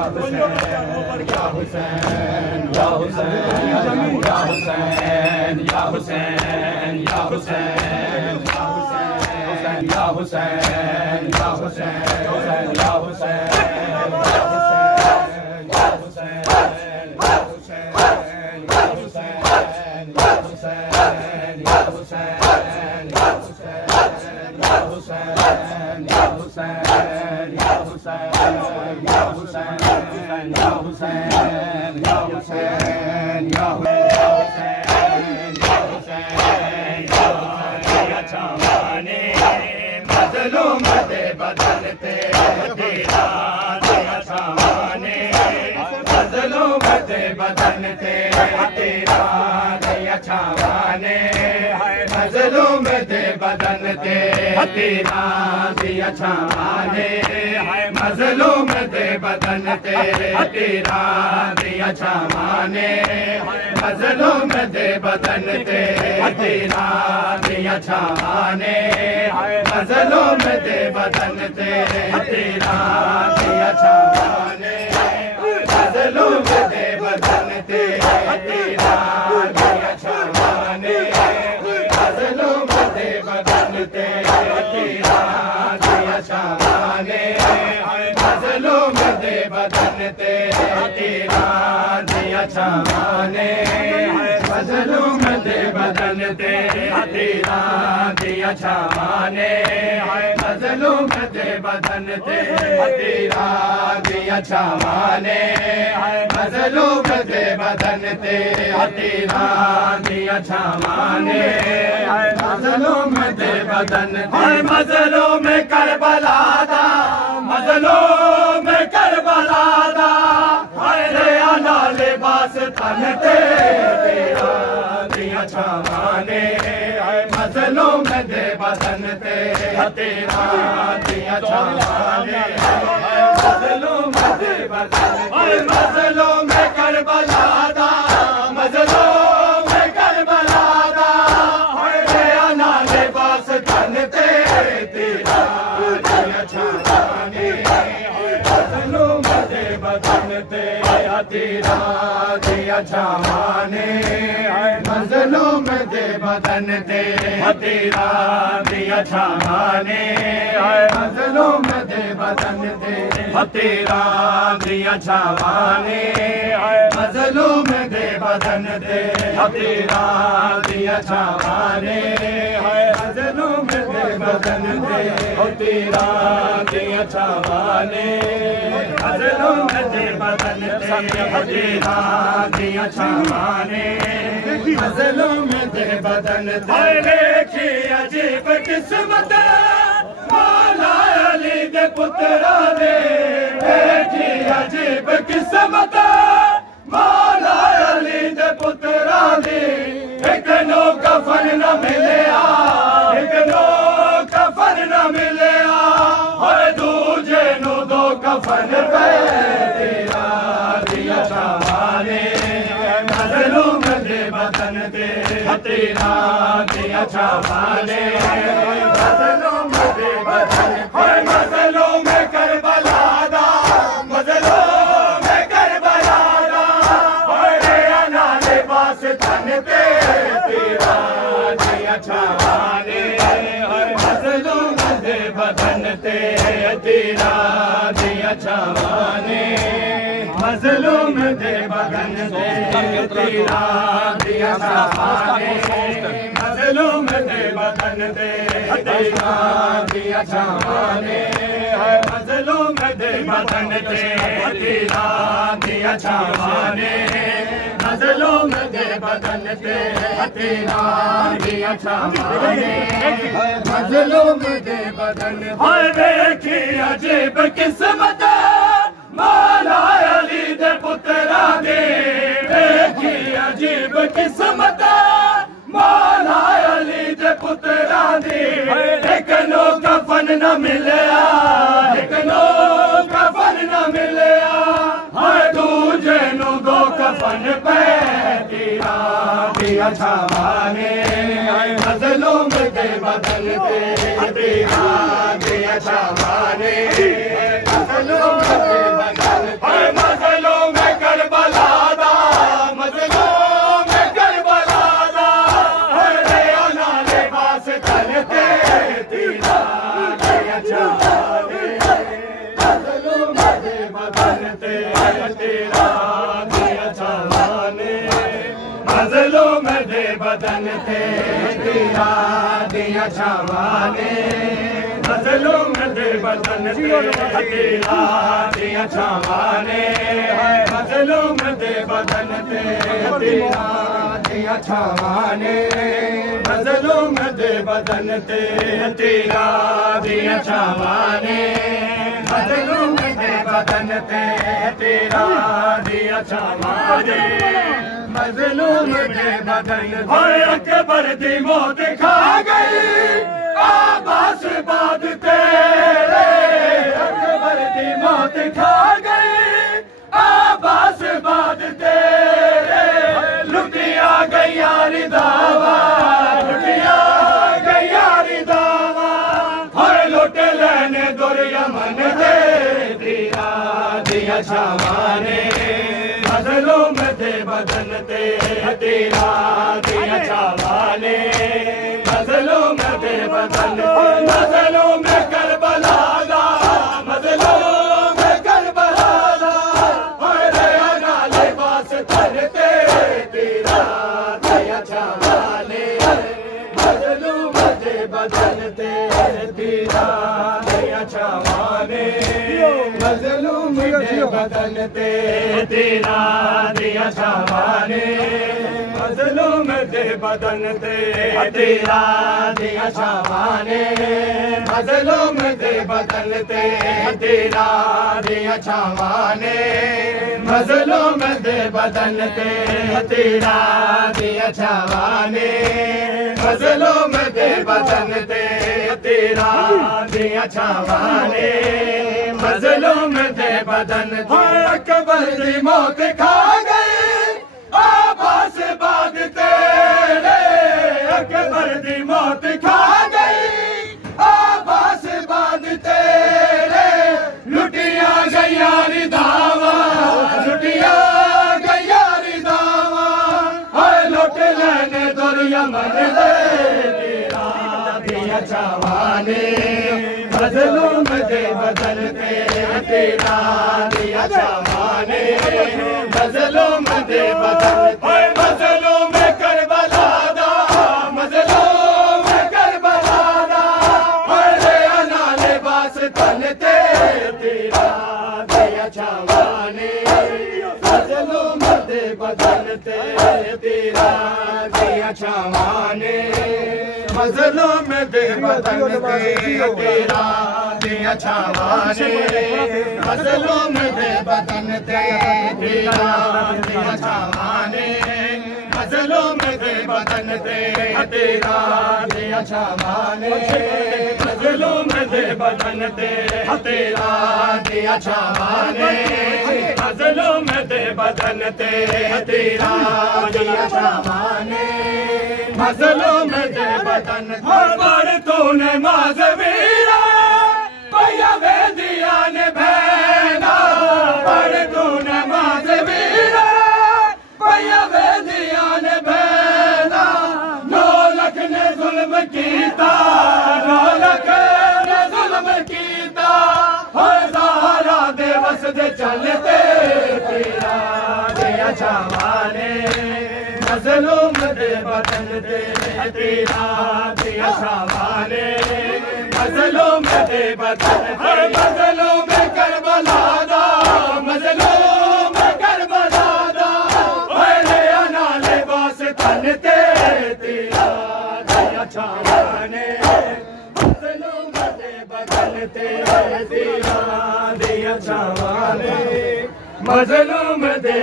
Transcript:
छावाने बदन ते तेरा दिया छावाने मजलूम दे बदन ते तेरा दिया छावाने मजलूम दे बदन ते तेरा दिया छावाने मजलूम दे बदन ते तेरा दिया छावाने मजलूम दे बदन ते तेरा दिया छावाने मजलूम दे बदन ते तेरा दिया छावाने मजलूम दे बदन अकबर दी मौत खा गई आबास बाद तेरे अकबर दी मौत खा गई आबास बाद तेरे लुटिया गई यारी दावा लुटिया गई यारी दावा हर लुट लेने दुरिया मन दे तेरा दिया छावाने मजलूम दे बदन ते तेरा दिया छावाने मजलूम दे बदन मजलूम करबला दा मजलूम करबला दा हरे ना लिबास करते तेरा दिया छावाने मजलूम दे बदन ते तेरा दिया छावाने मजलूम दे बदन ते तेरा दिया छावाने मजलूम दे बदन ते तेरा दिया छावाने मजलूम दे बदन ते तेरा दिया छावाने मजलूम दे बदन ते तेरा दिया छावाने मजलूम दे बदन ते तेरा दिया छावाने मजलूम दे बदन अकबर दी मौत खा गई आबास बाद तेरे अकबर दी मौत खा गई आबास बाद तेरे लुटिया गई यारी दावा लुटिया गई यारी दावा हर लुट लेने दुरिया मन दे तेरा दिया छावाने मजलूम दे बदन ते तेरा दिया छावाने मजलूम दे बदन मजलूम करबला दा मजलूम करबला दा हरे ना लिबास तन ते तेरा दिया छावाने मजलूम दे बदन ते तेरा दिया छावाने मजलूम दे बदन ते तेरा दिया छावाने मजलूम दे बदन ते तेरा दिया छावाने मजलूम दे बदन ते तेरा दिया छावाने मजलूम दे बदन ते तेरा दिया छावाने मजलूम दे बदन ते तेरा दिया छावाने मजलूम दे बदन पर तूने माजवीरा भैया वेदिया ने भैना पर तूने माजवीरा भैया वेदिया ने भैना 9 लाख ने जुल्म कीता 9 लाख ने जुल्म कीता हजारा दिवस दे चलते तेरा दिया छावाने मजलूम दे बदन ते तेरा दिया छावाने मजलूम दे बदन मजलूम करबला दा मजलूम करबला दा हरे ना लिबास तन ते तेरा दिया छावाने मजलूम दे बदन ते तेरा दिया छावाने मजलूम दे